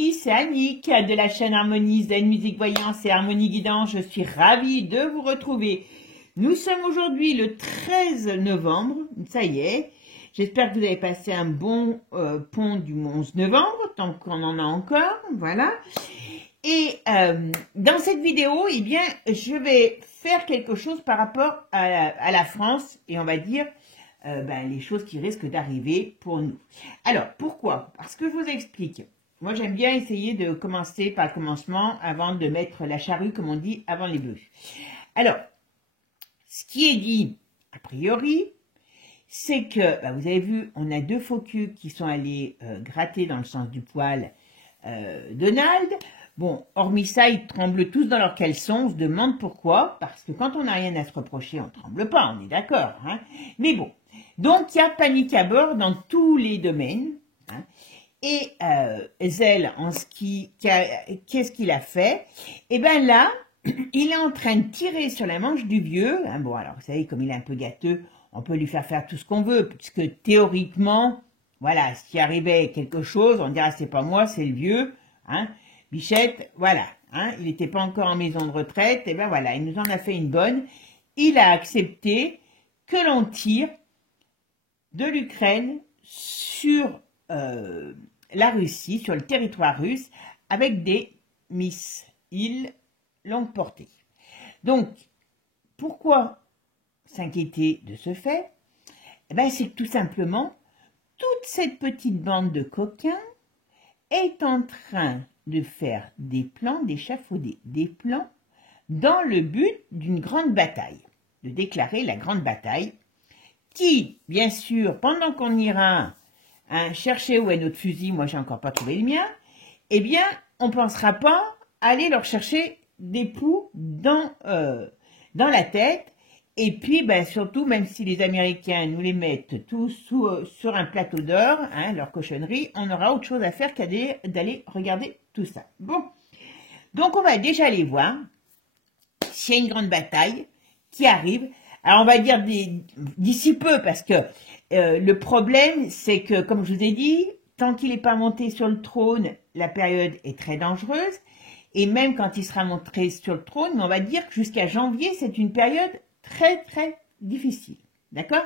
amis, c'est Annick de la chaîne Harmonie Zen Musique Voyance et Harmonie Guidance. Je suis ravie de vous retrouver. Nous sommes aujourd'hui le 13 novembre, ça y est. J'espère que vous avez passé un bon pont du 11 novembre, tant qu'on en a encore, voilà. Et dans cette vidéo, eh bien, je vais faire quelque chose par rapport à la France et on va dire les choses qui risquent d'arriver pour nous. Alors, pourquoi? Parce que je vous explique. Moi, j'aime bien essayer de commencer par le commencement avant de mettre la charrue, comme on dit, avant les bœufs. Alors, ce qui est dit, a priori, c'est que, vous avez vu, on a deux faux culs qui sont allés gratter dans le sens du poil Donald. Bon, hormis ça, ils tremblent tous dans leur caleçon. On se demande pourquoi, parce que quand on n'a rien à se reprocher, on ne tremble pas, on est d'accord. Hein, mais bon, donc il y a panique à bord dans tous les domaines. Hein, et Zell, en ski, qu'est-ce qu'il a fait? Eh bien là, il est en train de tirer sur la manche du vieux. Hein, bon, alors, vous savez, comme il est un peu gâteux, on peut lui faire tout ce qu'on veut, puisque théoriquement, voilà, s'il arrivait quelque chose, on dirait c'est pas moi, c'est le vieux. Hein, Bichette, voilà, hein, il n'était pas encore en maison de retraite, et ben voilà, il nous en a fait une bonne. Il a accepté que l'on tire de l'Ukraine sur la Russie, sur le territoire russe, avec des missiles longue portée. Donc, pourquoi s'inquiéter de ce fait? Eh ben, c'est que tout simplement, toute cette petite bande de coquins est en train de faire des plans, d'échafauder des plans dans le but d'une grande bataille, de déclarer la grande bataille qui, bien sûr, pendant qu'on ira chercher où est notre fusil, moi j'ai encore pas trouvé le mien, eh bien, on ne pensera pas aller leur chercher des poux dans la tête. Et puis, surtout, même si les Américains nous les mettent tous sur un plateau d'or, hein, leur cochonnerie, on aura autre chose à faire d'aller regarder tout ça. Bon, donc on va déjà aller voir s'il y a une grande bataille qui arrive. Alors, on va dire d'ici peu, parce que le problème, c'est que, comme je vous ai dit, tant qu'il n'est pas monté sur le trône, la période est très dangereuse. Et même quand il sera monté sur le trône, on va dire que jusqu'à janvier, c'est une période très, très difficile. D'accord?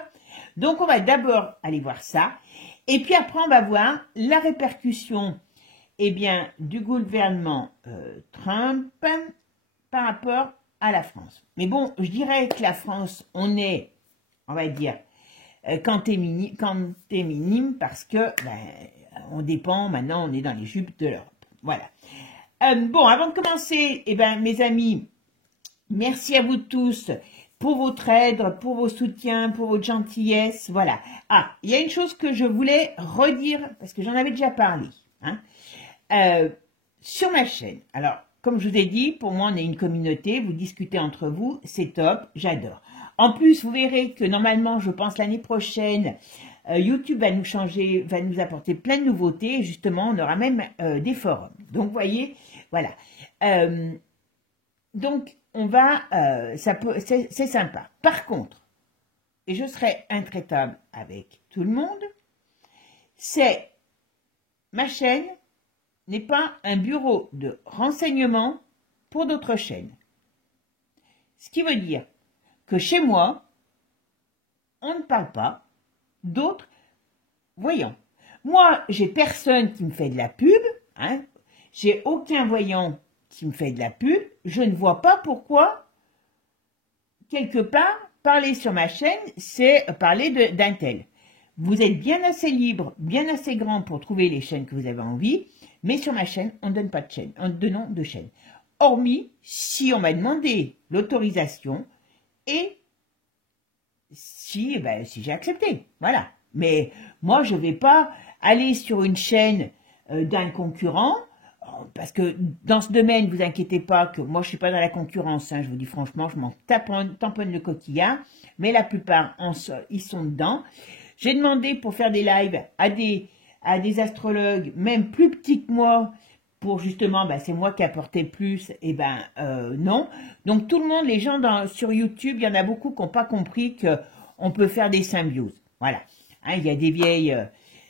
Donc, on va d'abord aller voir ça. Et puis après, on va voir la répercussion, eh bien, du gouvernement Trump par rapport à la France. Mais bon, je dirais que la France, on est, on va dire, minime parce que, on dépend, maintenant, on est dans les jupes de l'Europe. Voilà. Bon, avant de commencer, eh ben, mes amis, merci à vous tous pour votre aide, pour vos soutiens, pour votre gentillesse, voilà. Ah, il y a une chose que je voulais redire, parce que j'en avais déjà parlé, hein, sur ma chaîne. Alors, comme je vous ai dit, pour moi, on est une communauté, vous discutez entre vous, c'est top, j'adore. En plus, vous verrez que normalement, je pense l'année prochaine, YouTube va nous changer, va nous apporter plein de nouveautés. Justement, on aura même des forums. Donc, vous voyez, voilà. Donc, on va, c'est sympa. Par contre, et je serai intraitable avec tout le monde, c'est ma chaîne n'est pas un bureau de renseignement pour d'autres chaînes. Ce qui veut dire que chez moi, on ne parle pas d'autres voyants. Moi, j'ai personne qui me fait de la pub, hein, j'ai aucun voyant qui me fait de la pub, je ne vois pas pourquoi, quelque part, parler sur ma chaîne, c'est parler d'un tel. Vous êtes bien assez libre, bien assez grand pour trouver les chaînes que vous avez envie, mais sur ma chaîne, on ne donne pas de chaîne, de nom de chaîne. Hormis si on m'a demandé l'autorisation et si j'ai accepté, voilà. Mais moi, je ne vais pas aller sur une chaîne d'un concurrent, parce que dans ce domaine, vous inquiétez pas que moi, je ne suis pas dans la concurrence, hein, je vous dis franchement, je m'en tamponne le coquillard, mais la plupart, ils sont dedans. J'ai demandé pour faire des lives à des astrologues, même plus petits que moi, pour justement, c'est moi qui apportais plus, et non. Donc tout le monde, les gens sur YouTube, il y en a beaucoup qui n'ont pas compris qu'on peut faire des symbioses. Voilà. Hein, il y a des vieilles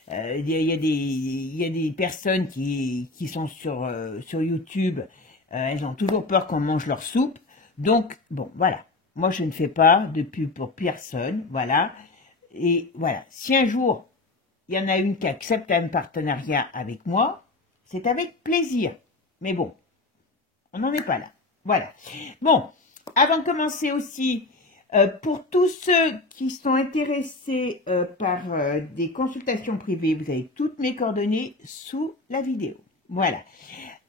il y a des personnes qui sont sur YouTube, elles ont toujours peur qu'on mange leur soupe. Donc, bon, voilà. Moi, je ne fais pas de pub pour personne, voilà. Et voilà, si un jour, il y en a une qui accepte un partenariat avec moi, c'est avec plaisir. Mais bon, on n'en est pas là. Voilà. Bon, avant de commencer aussi, pour tous ceux qui sont intéressés par des consultations privées, vous avez toutes mes coordonnées sous la vidéo. Voilà.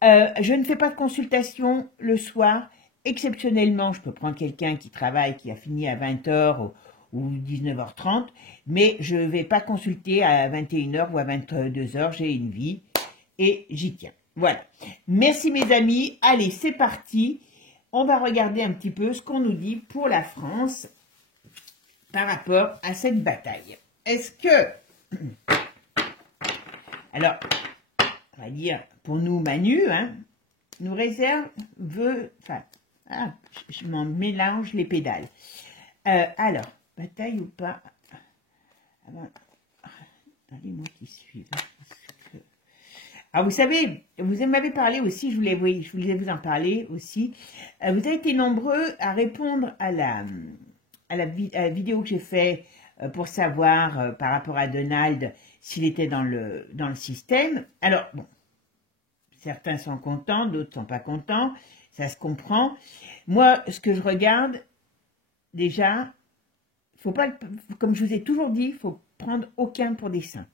Je ne fais pas de consultation le soir. Exceptionnellement, je peux prendre quelqu'un qui travaille, qui a fini à 20h ou 19h30, mais je ne vais pas consulter à 21h ou à 22h. J'ai une vie et j'y tiens. Voilà. Merci mes amis. Allez, c'est parti. On va regarder un petit peu ce qu'on nous dit pour la France par rapport à cette bataille. Est-ce que... Alors, on va dire, pour nous, Manu, hein, nous réserve, veut... Enfin, je m'en mélange les pédales. Alors, bataille ou pas? Attendez-moi qui suivent. Ah, vous savez, vous m'avez parlé aussi, je voulais vous en parler aussi. Vous avez été nombreux à répondre à la vidéo que j'ai fait pour savoir par rapport à Donald s'il était dans le système. Alors, bon, certains sont contents, d'autres sont pas contents, ça se comprend. Moi, ce que je regarde, déjà, faut pas, comme je vous ai toujours dit, il faut prendre aucun pour des saints.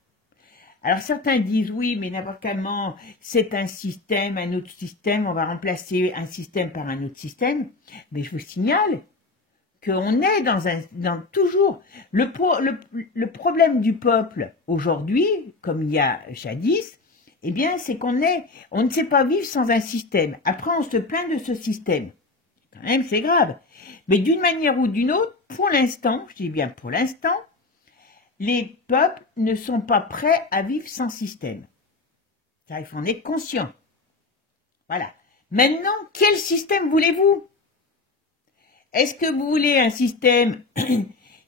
Alors certains disent oui, mais n'importe comment, c'est un système, un autre système, on va remplacer un système par un autre système. Mais je vous signale qu'on est dans toujours le problème du peuple aujourd'hui, comme il y a jadis, eh bien c'est on ne sait pas vivre sans un système. Après on se plaint de ce système. Quand même c'est grave. Mais d'une manière ou d'une autre, pour l'instant, je dis bien pour l'instant, les peuples ne sont pas prêts à vivre sans système. Ça, il faut en être conscient. Voilà. Maintenant, quel système voulez-vous? Est-ce que vous voulez un système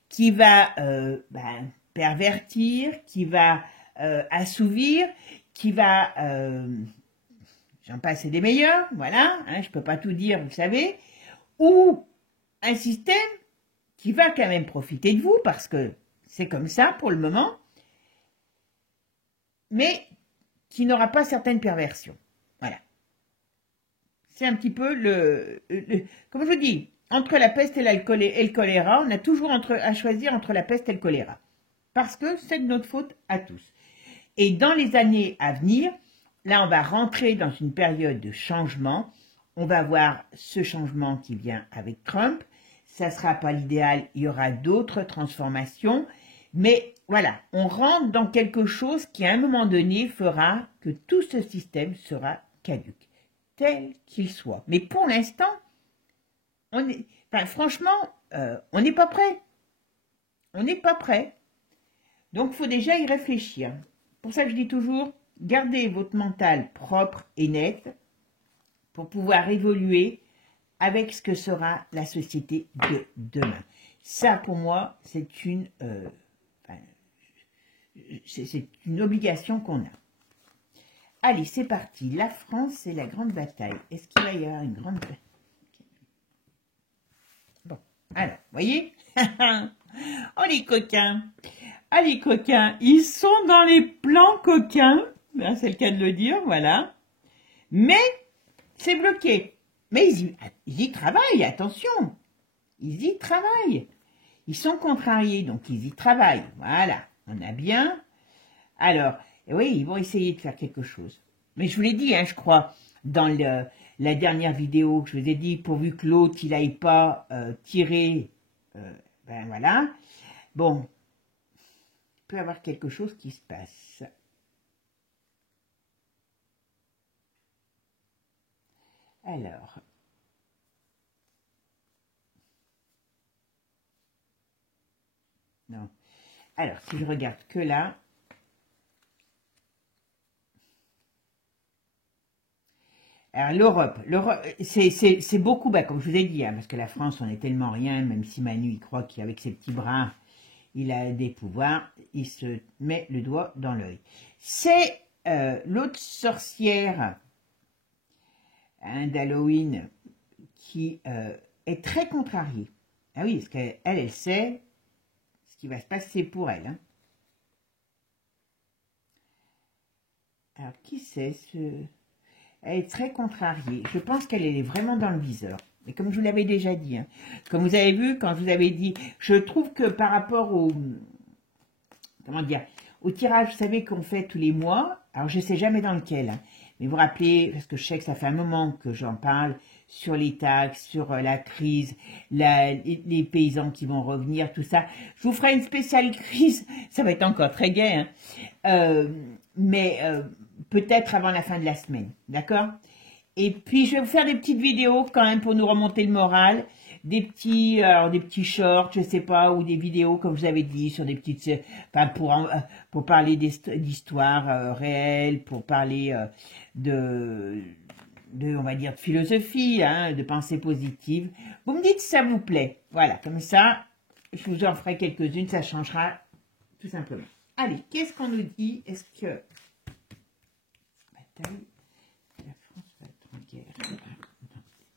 qui va pervertir, qui va assouvir, qui va... j'en passe, c'est des meilleurs, voilà, hein, je ne peux pas tout dire, vous savez, ou un système qui va quand même profiter de vous, parce que c'est comme ça pour le moment, mais qui n'aura pas certaines perversions. Voilà. C'est un petit peu comme je dis, entre la peste et le choléra, on a toujours à choisir entre la peste et le choléra. Parce que c'est de notre faute à tous. Et dans les années à venir, là on va rentrer dans une période de changement. On va voir ce changement qui vient avec Trump. Ça ne sera pas l'idéal, il y aura d'autres transformations. Mais voilà, on rentre dans quelque chose qui à un moment donné fera que tout ce système sera caduque, tel qu'il soit. Mais pour l'instant, franchement, on n'est pas prêt. On n'est pas prêt. Donc il faut déjà y réfléchir. Pour ça que je dis toujours, gardez votre mental propre et net pour pouvoir évoluer avec ce que sera la société de demain. Ça, pour moi, c'est une obligation qu'on a. Allez, c'est parti. La France, c'est la grande bataille. Est-ce qu'il va y avoir une grande bataille? Bon, alors, voyez oh, les coquins. Ah, les coquins. Ils sont dans les plans coquins. C'est le cas de le dire, voilà. Mais, c'est bloqué. Mais ils y travaillent, attention. Ils y travaillent. Ils sont contrariés, donc ils y travaillent. Voilà, on a bien. Alors, oui, ils vont essayer de faire quelque chose. Mais je vous l'ai dit, hein, je crois, dans la dernière vidéo, je vous ai dit, pourvu que l'autre, il n'aille pas tirer, ben voilà. Bon, il peut y avoir quelque chose qui se passe. Alors... Non. Alors, si je regarde que là, alors l'Europe, c'est beaucoup, comme je vous ai dit, hein, parce que la France, on est tellement rien, même si Manu, il croit qu'avec ses petits bras, il a des pouvoirs, il se met le doigt dans l'œil. C'est l'autre sorcière d'Halloween qui est très contrariée. Ah oui, parce qu'elle, elle sait ce qui va se passer pour elle. Hein. Alors, qui c'est ce... Elle est très contrariée. Je pense qu'elle est vraiment dans le viseur. Mais comme je vous l'avais déjà dit, hein, comme vous avez vu, quand je vous avais dit, je trouve que par rapport au... Comment dire, au tirage, vous savez, qu'on fait tous les mois, alors je ne sais jamais dans lequel, hein, mais vous vous rappelez, parce que je sais que ça fait un moment que j'en parle, sur les taxes, sur la crise, les paysans qui vont revenir, tout ça. Je vous ferai une spéciale crise, ça va être encore très gai, hein, mais peut-être avant la fin de la semaine, d'accord? Et puis, je vais vous faire des petites vidéos quand même pour nous remonter le moral. Des petits shorts, je sais pas, ou des vidéos, comme je vous avais dit, sur des petites... Enfin, pour parler d'histoires réelles, pour parler on va dire, de philosophie, hein, de pensée positive. Vous me dites si ça vous plaît. Voilà, comme ça, je vous en ferai quelques-unes, ça changera tout simplement. Allez, qu'est-ce qu'on nous dit? Est-ce que... Bataille... La France va être en guerre dans les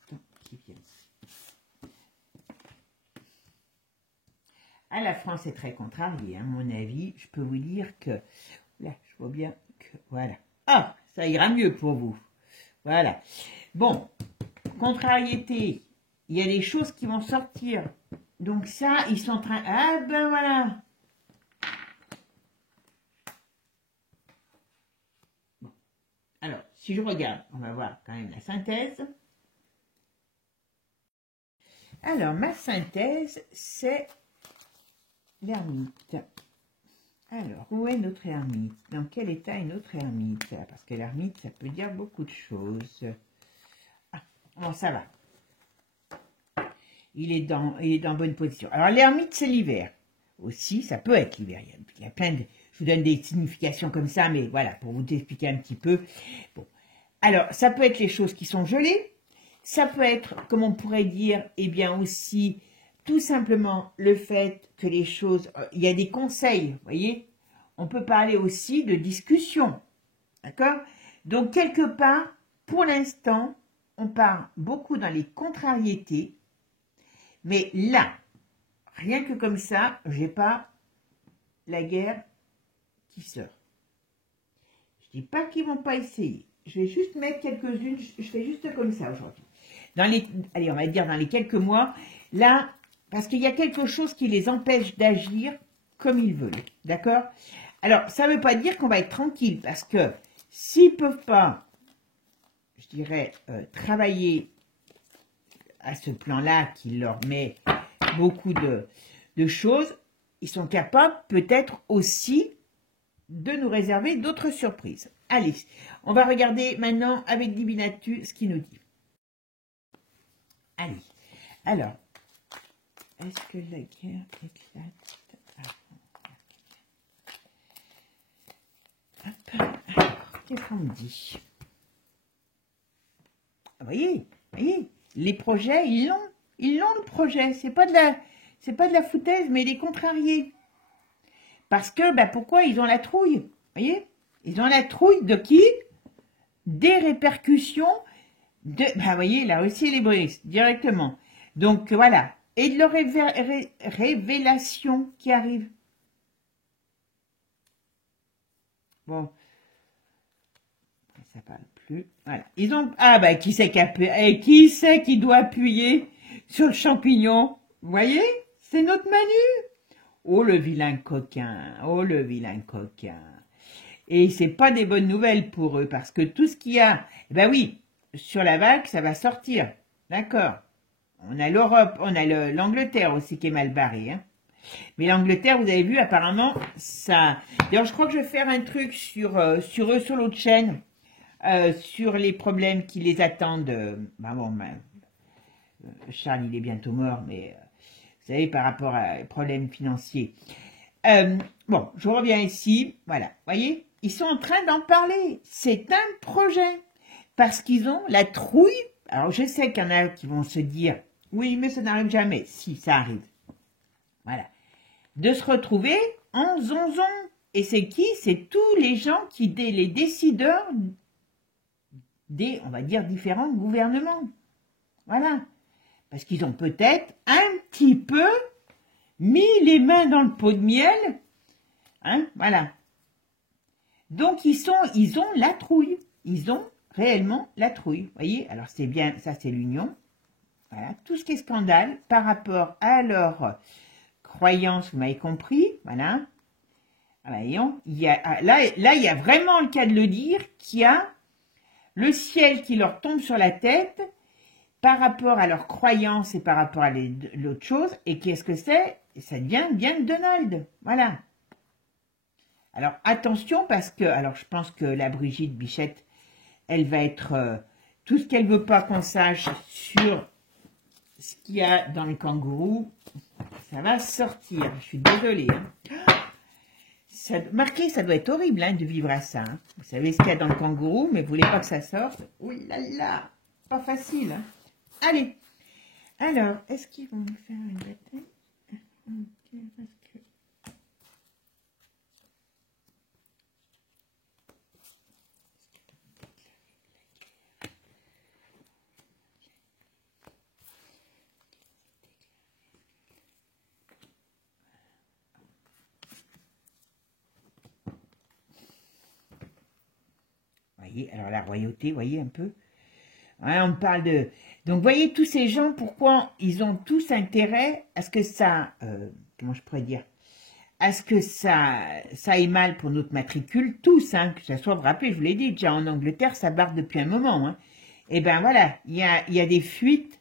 temps qui viennent. Ah, la France est très contrariée, hein, à mon avis. Je peux vous dire que... Là, je vois bien que... Voilà. Ah, ça ira mieux pour vous. Voilà. Bon, contrariété. Il y a des choses qui vont sortir. Donc ça, ils sont en train... Ah, ben voilà. Bon. Alors, si je regarde, on va voir quand même la synthèse. Alors, ma synthèse, c'est l'ermite. Alors, où est notre ermite? Dans quel état est notre ermite? Parce que l'ermite, ça peut dire beaucoup de choses. Ah, bon, ça va. Il est dans bonne position. Alors, l'ermite, c'est l'hiver. Aussi, ça peut être l'hiver. Il y a plein de... Je vous donne des significations comme ça, mais voilà, pour vous expliquer un petit peu. Bon. Alors, ça peut être les choses qui sont gelées. Ça peut être, comme on pourrait dire, eh bien aussi... Tout simplement le fait que les choses... Il y a des conseils, vous voyez. On peut parler aussi de discussion. D'accord? Donc, quelque part, pour l'instant, on part beaucoup dans les contrariétés. Mais là, rien que comme ça, j'ai pas la guerre qui sort. Je dis pas qu'ils vont pas essayer. Je vais juste mettre quelques-unes. Je fais juste comme ça aujourd'hui. Allez, on va dire dans les quelques mois, là... Parce qu'il y a quelque chose qui les empêche d'agir comme ils veulent. D'accord? Alors, ça ne veut pas dire qu'on va être tranquille. Parce que s'ils ne peuvent pas, je dirais, travailler à ce plan-là, qui leur met beaucoup de choses, ils sont capables peut-être aussi de nous réserver d'autres surprises. Allez, on va regarder maintenant avec Divinatu ce qu'il nous dit. Allez, alors... Est-ce que la guerre éclate avant? Alors, qu'est-ce qu'on me dit? Vous voyez, les projets, ils l'ont le projet. C'est pas de la foutaise, mais les contrariés. Parce que, ben, pourquoi ils ont la trouille? Vous voyez? Ils ont la trouille de qui? Des répercussions de, ben, vous voyez, la Russie et les Brics, directement. Donc, voilà. Et de leur révélation qui arrive. Bon. Ça parle plus. Voilà. Ils ont... Ah, ben, qui c'est qui doit appuyer sur le champignon? Vous voyez? C'est notre Manu. Oh, le vilain coquin. Oh, le vilain coquin. Et c'est pas des bonnes nouvelles pour eux, parce que tout ce qu'il y a... Ben oui, sur la vague, ça va sortir. D'accord? On a l'Europe, on a l'Angleterre aussi qui est mal barrée. Hein. Mais l'Angleterre, vous avez vu, apparemment, ça... D'ailleurs, je crois que je vais faire un truc sur eux, sur l'autre chaîne, sur les problèmes qui les attendent. Charles, il est bientôt mort, mais vous savez, par rapport aux problèmes financiers. Bon, je reviens ici. Voilà, voyez, ils sont en train d'en parler. C'est un projet. Parce qu'ils ont la trouille. Alors, je sais qu'il y en a qui vont se dire... Oui, mais ça n'arrive jamais. Si, ça arrive. Voilà. de se retrouver en zonzon. Et c'est qui? C'est tous les gens qui, les décideurs des, on va dire, différents gouvernements. Voilà. Parce qu'ils ont peut-être un petit peu mis les mains dans le pot de miel. Hein, voilà. Donc, ils ont la trouille. Ils ont réellement la trouille. Vous voyez? Alors, c'est bien, ça, c'est l'union. Voilà. Tout ce qui est scandale par rapport à leur croyance, vous m'avez compris. Voilà. Ah, voyons, là, il y a vraiment le cas de le dire, qu'il y a le ciel qui leur tombe sur la tête par rapport à leurs croyances et par rapport à l'autre chose. Et qu'est-ce que c'est? Ça devient bien Donald. Voilà. Alors, attention, parce que, alors je pense que la Brigitte Bichette, elle va être tout ce qu'elle veut pas qu'on sache sur ce qu'il y a dans le kangourou, ça va sortir. Je suis désolée. Hein. Marquez, ça doit être horrible hein, de vivre à ça. Hein. Vous savez ce qu'il y a dans le kangourou, mais vous voulez pas que ça sorte. Ouh là là, pas facile. Hein. Allez. Alors, est-ce qu'ils vont nous faire une bataille? Voyez, alors la royauté, voyez un peu. Ouais, on parle de... Donc, voyez, tous ces gens, pourquoi ils ont tous intérêt à ce que ça... comment je pourrais dire? À ce que ça aille mal pour notre matricule, tous, hein, que ça soit, vous vous rappelez, je vous l'ai dit, déjà en Angleterre, ça barre depuis un moment. Hein. Et ben voilà, il y a des fuites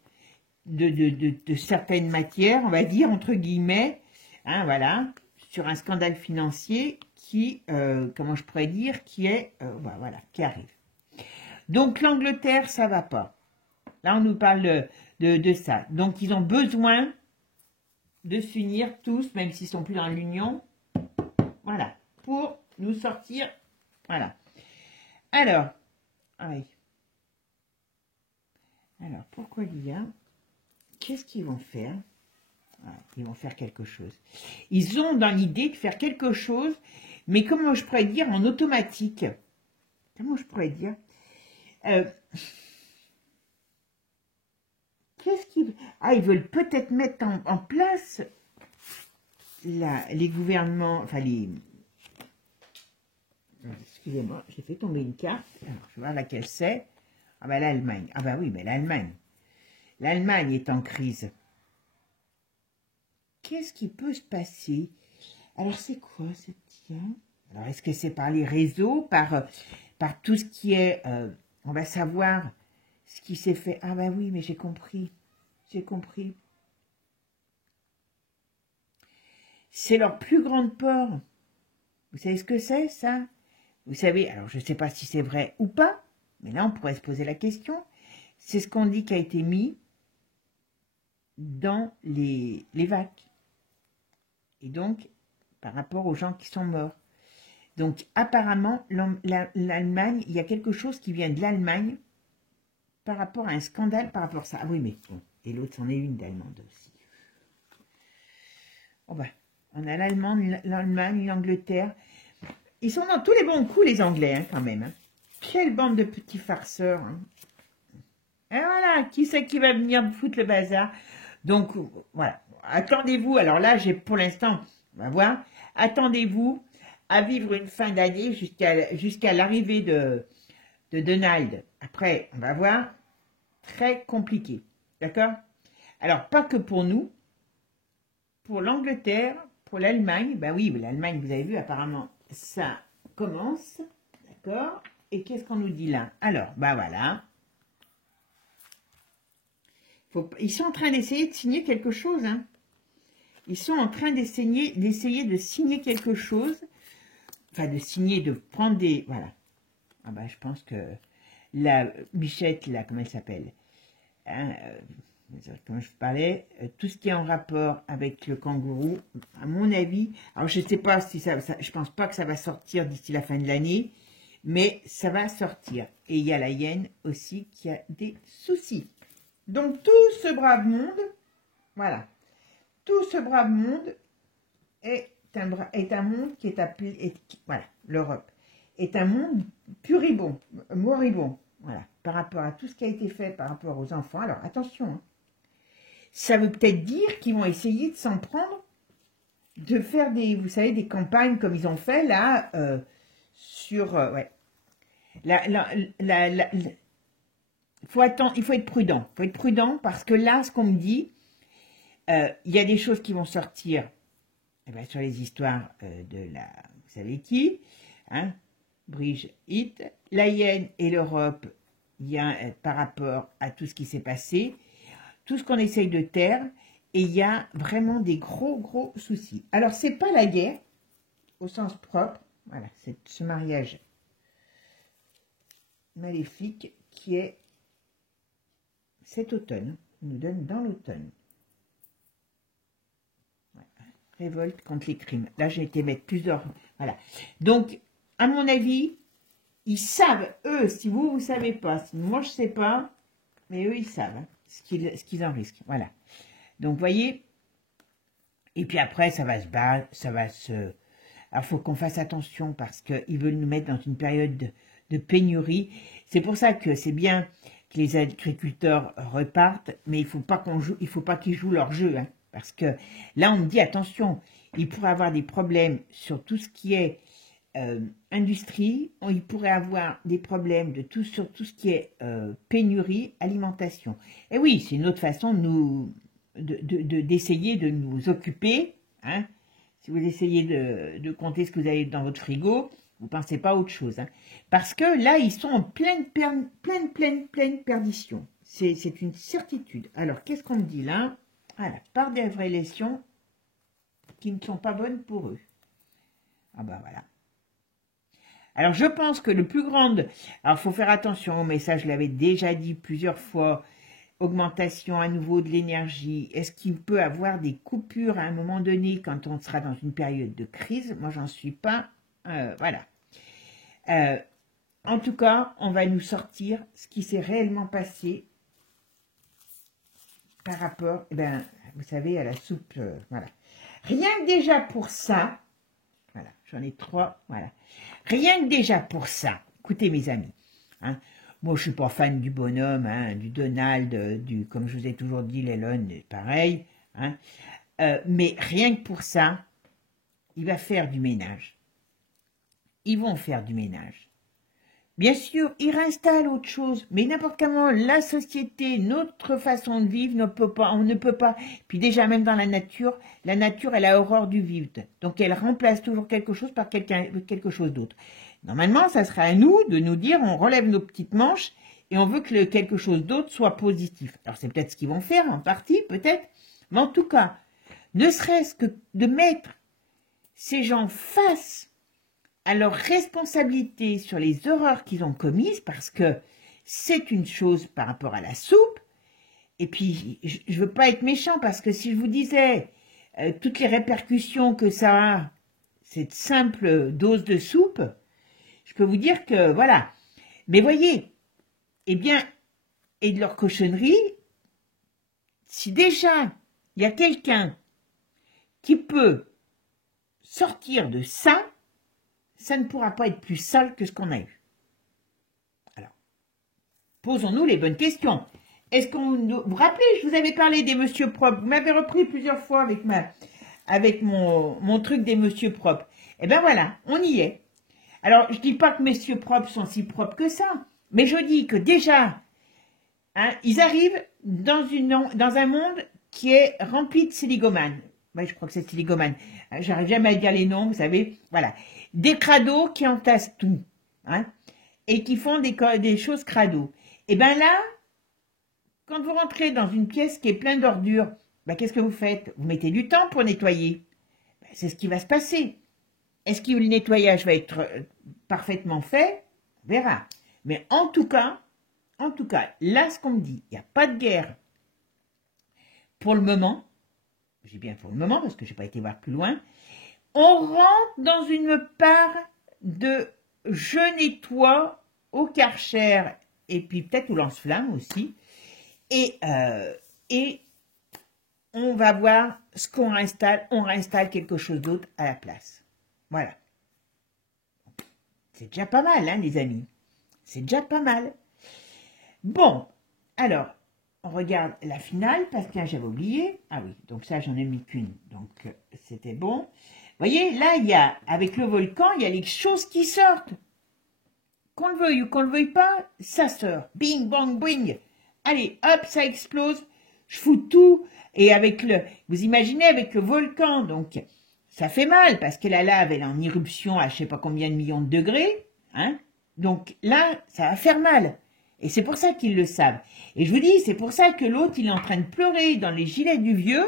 de certaines matières, on va dire, entre guillemets, hein, voilà, sur un scandale financier qui, comment je pourrais dire, qui est, voilà, qui arrive. Donc l'Angleterre, ça va pas. Là, on nous parle de ça. Donc, ils ont besoin de s'unir tous, même s'ils sont plus dans l'union. Voilà. Pour nous sortir. Voilà. Alors. Ah oui. Alors, pourquoi l'IA? Qu'est-ce qu'ils vont faire? Voilà, ils vont faire quelque chose. Ils ont dans l'idée de faire quelque chose, mais comment je pourrais dire en automatique? Comment je pourrais dire? Qu'est-ce qu'ils... Ah, ils veulent peut-être mettre en place les gouvernements, enfin les... Excusez-moi, j'ai fait tomber une carte. Alors, je vais voir laquelle c'est. Ah ben l'Allemagne. Ah ben oui, mais l'Allemagne. L'Allemagne est en crise. Qu'est-ce qui peut se passer? Alors, c'est quoi cette IA? Alors, est-ce que c'est par les réseaux, par tout ce qui est... on va savoir ce qui s'est fait. Ah ben oui, mais j'ai compris. J'ai compris. C'est leur plus grande peur. Vous savez ce que c'est, ça? Vous savez, alors je ne sais pas si c'est vrai ou pas, mais là, on pourrait se poser la question. C'est ce qu'on dit qui a été mis dans les vagues. Et donc, par rapport aux gens qui sont morts. Donc, apparemment, l'Allemagne, il y a quelque chose qui vient de l'Allemagne par rapport à un scandale, par rapport à ça. Ah oui, mais bon, et l'autre, c'en est une d'allemande aussi. Oh ben, on a l'Allemagne, l'Angleterre. Ils sont dans tous les bons coups, les Anglais, hein, quand même. Hein. Quelle bande de petits farceurs. Hein. Et voilà, qui c'est qui va venir foutre le bazar? Donc, voilà. Attendez-vous, alors là, pour l'instant, on va voir. Attendez-vous à vivre une fin d'année jusqu'à l'arrivée de Donald. Après, on va voir. Très compliqué. D'accord? Alors, pas que pour nous. Pour l'Angleterre, pour l'Allemagne. Ben oui, l'Allemagne, vous avez vu, apparemment, ça commence. D'accord? Et qu'est-ce qu'on nous dit là? Alors, ben voilà. Ils sont en train d'essayer de signer quelque chose. Hein. Ils sont en train d'essayer de signer quelque chose. Enfin, de signer, de prendre des... Voilà. Ah ben, je pense que la Bichette, là, comment elle s'appelle hein, comme je parlais, tout ce qui est en rapport avec le kangourou, à mon avis, alors je ne sais pas si je pense pas que ça va sortir d'ici la fin de l'année, mais ça va sortir. Et il y a la hyène aussi qui a des soucis. Donc tout ce brave monde, voilà, tout ce brave monde est un monde qui est appelé, voilà, l'Europe, est un monde puribond, moribond, voilà, par rapport à tout ce qui a été fait par rapport aux enfants. Alors, attention, hein, ça veut peut-être dire qu'ils vont essayer de s'en prendre, de faire des, vous savez, des campagnes comme ils ont fait là, sur, ouais, il faut attendre, il faut être prudent parce que là, ce qu'on me dit, il y a des choses qui vont sortir, eh ben, sur les histoires de la, vous savez qui, hein, Brigitte, la Hyène et l'Europe, il y a par rapport à tout ce qui s'est passé, tout ce qu'on essaye de taire, et il y a vraiment des gros soucis. Alors, c'est pas la guerre, au sens propre, voilà, c'est ce mariage maléfique qui est cet automne, on nous donne dans l'automne. Voilà. Révolte contre les crimes. Là, j'ai été mettre plusieurs, voilà. Donc, à mon avis, ils savent, eux, si vous ne savez pas, si moi je ne sais pas, mais eux, ils savent hein, ce qu'ils en risquent. Voilà. Donc, vous voyez, et puis après, ça va se battre, ça va se... Alors, il faut qu'on fasse attention parce qu'ils veulent nous mettre dans une période de pénurie. C'est pour ça que c'est bien que les agriculteurs repartent, mais il faut pas qu'ils jouent leur jeu. Hein, parce que là, on me dit, attention, ils pourraient avoir des problèmes sur tout ce qui est industrie, il pourrait avoir des problèmes sur tout ce qui est pénurie, alimentation. Et oui, c'est une autre façon d'essayer de nous occuper. Hein. Si vous essayez de compter ce que vous avez dans votre frigo, vous ne pensez pas à autre chose. Hein. Parce que là, ils sont en pleine perdition. C'est une certitude. Alors, qu'est-ce qu'on me dit là? Voilà, par des révélations qui ne sont pas bonnes pour eux. Ah ben voilà. Alors, je pense que le plus grand... Alors, il faut faire attention, mais ça, je l'avais déjà dit plusieurs fois. Augmentation à nouveau de l'énergie. Est-ce qu'il peut avoir des coupures à un moment donné quand on sera dans une période de crise? Moi, j'en suis pas... voilà. En tout cas, on va nous sortir ce qui s'est réellement passé par rapport, eh ben, vous savez, à la soupe. Voilà. Rien que déjà pour ça... Voilà, j'en ai 3, voilà. Rien que déjà pour ça, écoutez mes amis, hein, moi je suis pas fan du bonhomme, hein, du Donald, comme je vous ai toujours dit, l'Elon, pareil, hein, mais rien que pour ça, il va faire du ménage. Ils vont faire du ménage. Bien sûr, ils réinstallent autre chose, mais n'importe comment, la société, notre façon de vivre, on ne peut pas. Puis déjà, même dans la nature, elle a horreur du vide. Donc, elle remplace toujours quelque chose par quelque chose d'autre. Normalement, ça sera à nous de nous dire, on relève nos petites manches et on veut que quelque chose d'autre soit positif. Alors, c'est peut-être ce qu'ils vont faire, en partie, peut-être. Mais en tout cas, ne serait-ce que de mettre ces gens face à leur responsabilité sur les horreurs qu'ils ont commises, parce que c'est une chose par rapport à la soupe, et puis je ne veux pas être méchant, parce que si je vous disais toutes les répercussions que ça a, cette simple dose de soupe, je peux vous dire que, voilà. Mais voyez, eh bien, et de leur cochonnerie, si déjà il y a quelqu'un qui peut sortir de ça, ça ne pourra pas être plus sale que ce qu'on a eu. Alors, posons-nous les bonnes questions. Est-ce qu'on... Vous vous rappelez, je vous avais parlé des Monsieur Propres. Vous m'avez repris plusieurs fois avec mon truc des Monsieur Propres. Eh bien voilà, on y est. Alors, je ne dis pas que Messieurs Propres sont si propres que ça, mais je dis que déjà, hein, ils arrivent dans un monde qui est rempli de siligomanes. Oui, je crois que c'est siligomanes. J'arrive jamais à dire les noms, vous savez. Voilà. Des crados qui entassent tout, hein, et qui font des choses crados. Et bien là, quand vous rentrez dans une pièce qui est pleine d'ordures, ben qu'est-ce que vous faites? Vous mettez du temps pour nettoyer. Ben, c'est ce qui va se passer. Est-ce que le nettoyage va être parfaitement fait? On verra. Mais en tout cas, là, ce qu'on me dit, il n'y a pas de guerre pour le moment. J'ai bien pour le moment, parce que je n'ai pas été voir plus loin. On rentre dans une part de je nettoie au Karcher et puis peut-être au lance-flamme aussi. Et on va voir ce qu'on réinstalle. On réinstalle quelque chose d'autre à la place. Voilà. C'est déjà pas mal, hein, les amis. C'est déjà pas mal. Bon, alors, on regarde la finale, parce que j'avais oublié. Ah oui, donc ça, j'en ai mis qu'une. Donc, c'était bon. Vous voyez, là, il y a, avec le volcan, il y a les choses qui sortent. Qu'on le veuille ou qu'on le veuille pas, ça sort. Bing, bang, bing. Allez, hop, ça explose. Je fous tout. Et avec le, vous imaginez, avec le volcan, donc, ça fait mal, parce que la lave, elle est en éruption à je sais pas combien de millions de degrés. Hein. Donc là, ça va faire mal. Et c'est pour ça qu'ils le savent. Et je vous dis, c'est pour ça que l'autre, il est en train de pleurer dans les gilets du vieux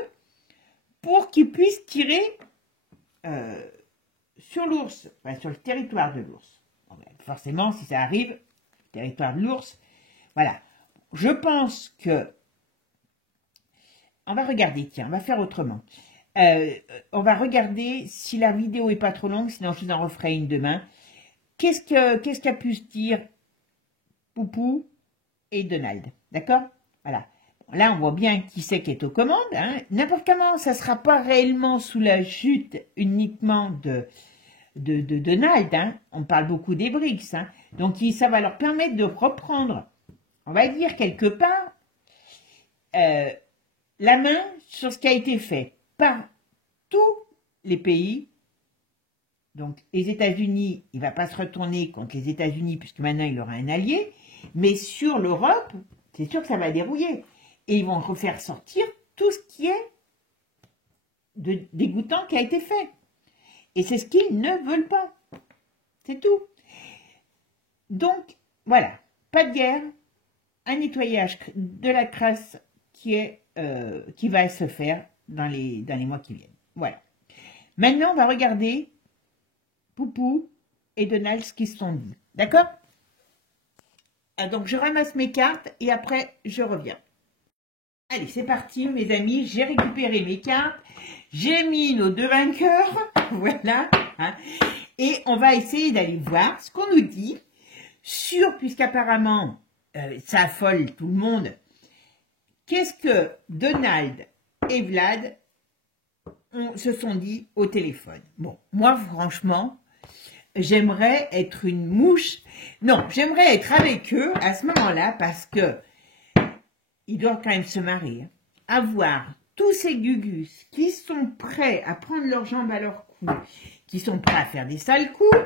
pour qu'il puisse tirer sur l'ours, enfin, sur le territoire de l'ours. Bon, ben, forcément, si ça arrive, le territoire de l'ours, voilà. Je pense que... On va regarder, tiens, on va faire autrement. On va regarder si la vidéo est pas trop longue, sinon je vous en referai une demain. Qu'est-ce qu'a pu se dire Poupou et Donald, d'accord? Voilà. Là, on voit bien qui c'est qui est aux commandes. Hein. N'importe comment, ça ne sera pas réellement sous la chute uniquement de Donald. Hein. On parle beaucoup des BRICS. Hein. Donc, ça va leur permettre de reprendre, on va dire quelque part, la main sur ce qui a été fait par tous les pays. Donc, les États-Unis, il ne va pas se retourner contre les États-Unis puisque maintenant il aura un allié. Mais sur l'Europe, c'est sûr que ça va dérouiller. Et ils vont refaire sortir tout ce qui est de dégoûtant qui a été fait. Et c'est ce qu'ils ne veulent pas. C'est tout. Donc, voilà. Pas de guerre. Un nettoyage de la crasse qui va se faire dans les mois qui viennent. Voilà. Maintenant, on va regarder Poupou et Donald ce qu'ils se sont dit. D'accord? Donc, je ramasse mes cartes et après, je reviens. Allez, c'est parti, mes amis. J'ai récupéré mes cartes. J'ai mis nos deux vainqueurs. Voilà. Hein. Et on va essayer d'aller voir ce qu'on nous dit sur, puisqu'apparemment, ça affole tout le monde, qu'est-ce que Donald et Vlad se sont dit au téléphone. Bon, moi, franchement, j'aimerais être une mouche. Non, j'aimerais être avec eux à ce moment-là parce que ils doivent quand même se marrer. Hein. Avoir tous ces gugus qui sont prêts à prendre leurs jambes à leur cou, qui sont prêts à faire des sales coups,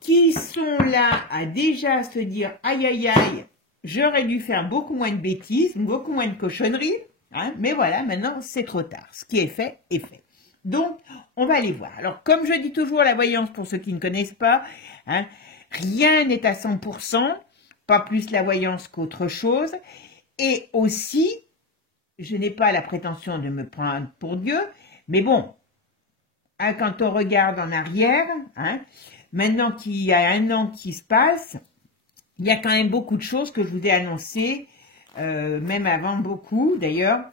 qui sont là à déjà se dire aïe aïe aïe, j'aurais dû faire beaucoup moins de bêtises, beaucoup moins de cochonneries, hein, mais voilà, maintenant c'est trop tard. Ce qui est fait est fait. Donc, on va aller voir. Alors, comme je dis toujours, la voyance, pour ceux qui ne connaissent pas, hein, rien n'est à 100%, pas plus la voyance qu'autre chose. Et aussi, je n'ai pas la prétention de me prendre pour Dieu, mais bon, hein, quand on regarde en arrière, hein, maintenant qu'il y a 1 an qui se passe, il y a quand même beaucoup de choses que je vous ai annoncées, même avant beaucoup d'ailleurs,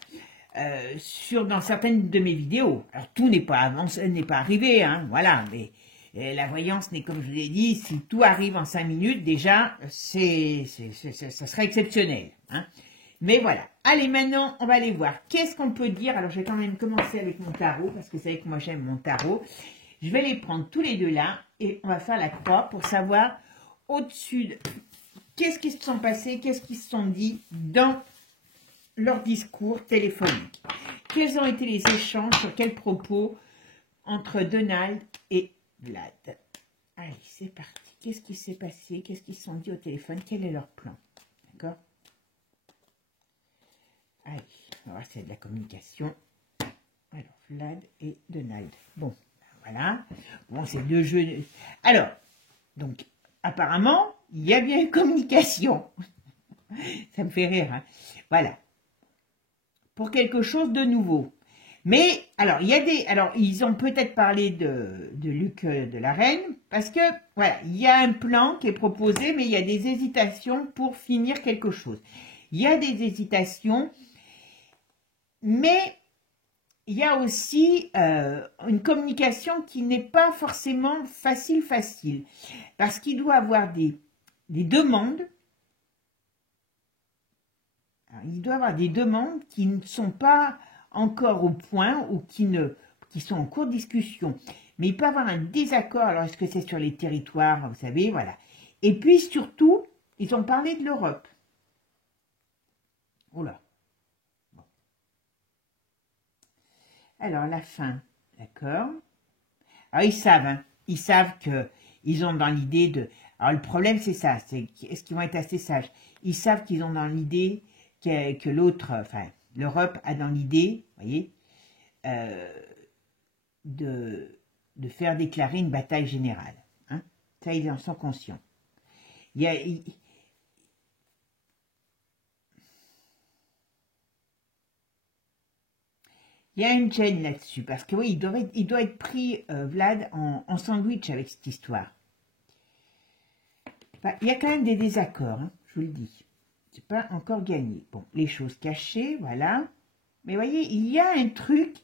dans certaines de mes vidéos. Alors tout n'est pas avancé, n'est pas arrivé, hein, voilà, mais la voyance n'est, comme je vous l'ai dit, si tout arrive en 5 minutes, déjà, ça serait exceptionnel. Hein. Mais voilà. Allez, maintenant, on va aller voir. Qu'est-ce qu'on peut dire? Alors, je vais quand même commencer avec mon tarot, parce que vous savez que moi, j'aime mon tarot. Je vais les prendre tous les deux là, et on va faire la croix pour savoir au-dessus de... Qu'est-ce qui se sont passés, qu'est-ce qu'ils se sont dit dans leur discours téléphonique. Quels ont été les échanges, sur quels propos entre Donald et Vlad. Allez, c'est parti. Qu'est-ce qui s'est passé? Qu'est-ce qu'ils se sont dit au téléphone? Quel est leur plan? D'accord? Allez, on va voir s'il y a de la communication. Alors, Vlad et Donald. Bon, voilà. Bon, c'est 2 jeux. Alors, donc, apparemment, il y a bien une communication. Ça me fait rire, hein. Voilà. Pour quelque chose de nouveau. Mais, alors, ils ont peut-être parlé de Luc de la Reine, parce que, voilà, il y a un plan qui est proposé, mais il y a des hésitations pour finir quelque chose. Il y a des hésitations, mais il y a aussi une communication qui n'est pas forcément facile, parce qu'il doit avoir des demandes. Alors, il doit avoir des demandes qui ne sont pas encore au point ou qui sont en cours de discussion. Mais il peut y avoir un désaccord. Alors, est-ce que c'est sur les territoires, vous savez, voilà. Et puis, surtout, ils ont parlé de l'Europe. Oula. Bon. Alors, la fin, d'accord. Alors, ils savent qu'ils ont dans l'idée de... Alors, le problème, c'est ça, c'est est-ce qu'ils vont être assez sages? Ils savent qu'ils ont dans l'idée que l'autre, enfin, l'Europe a dans l'idée, vous voyez, de faire déclarer une bataille générale. Hein. Ça, ils en sont conscients. Il y a une gêne là-dessus, parce que oui, il doit être pris, Vlad, en sandwich avec cette histoire. Enfin, il y a quand même des désaccords, hein, je vous le dis. C'est pas encore gagné. Bon, les choses cachées, voilà. Mais vous voyez, il y a un truc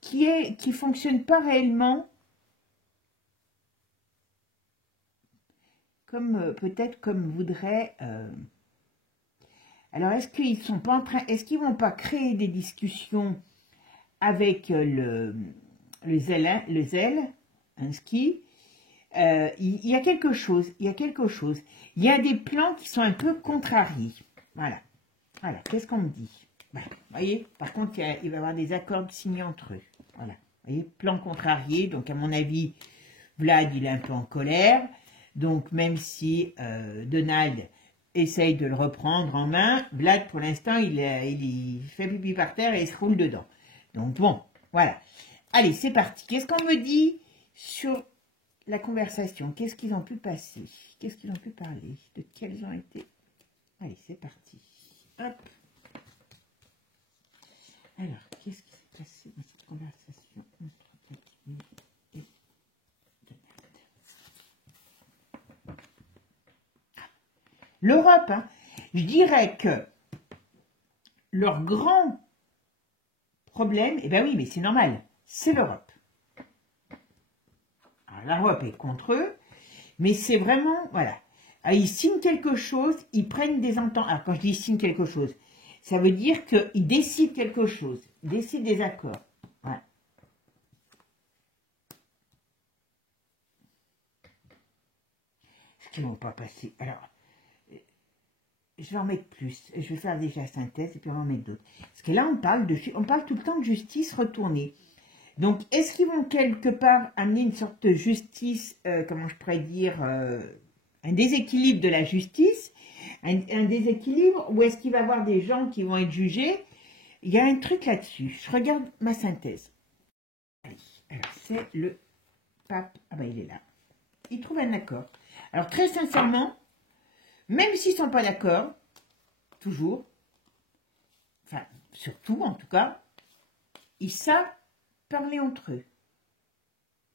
qui fonctionne pas réellement comme peut-être comme voudrait. Alors, est-ce qu'ils sont pas en train, est-ce qu'ils vont pas créer des discussions avec le Zelensky? Il y a quelque chose, il y a quelque chose. Il y a des plans qui sont un peu contrariés. Voilà. Voilà, qu'est-ce qu'on me dit? Voilà. Vous voyez, par contre, il va y avoir des accords signés entre eux. Voilà. Vous voyez, plan contrarié. Donc, à mon avis, Vlad, il est un peu en colère. Donc, même si Donald essaye de le reprendre en main, Vlad, pour l'instant, il fait pipi par terre et il se roule dedans. Donc, bon, voilà. Allez, c'est parti. Qu'est-ce qu'on me dit sur la conversation? Qu'est-ce qu'ils ont pu passer? Qu'est-ce qu'ils ont pu parler? De quels ont été... Allez, c'est parti. Hop. Alors, qu'est-ce qui s'est passé dans cette conversation entre Vladimir et Donald? L'Europe, hein, je dirais que leur grand problème, eh bien oui, mais c'est normal, c'est l'Europe. Alors, l'Europe est contre eux, mais c'est vraiment, voilà. Alors, ils signent quelque chose, ils prennent des ententes. Alors, quand je dis ils signent quelque chose, ça veut dire qu'ils décident quelque chose, ils décident des accords. Voilà. Ce qu'ils ne vont pas passer. Alors, je vais en mettre plus. Je vais faire déjà la synthèse et puis on va en mettre d'autres. Parce que là, on parle tout le temps de justice retournée. Donc, est-ce qu'ils vont quelque part amener une sorte de justice, comment je pourrais dire, un déséquilibre de la justice, un déséquilibre, ou est-ce qu'il va y avoir des gens qui vont être jugés? Il y a un truc là-dessus. Je regarde ma synthèse. Allez, alors c'est le pape. Ah ben il est là. Il trouve un accord. Alors très sincèrement, même s'ils ne sont pas d'accord, toujours, enfin surtout en tout cas, ils savent parler entre eux.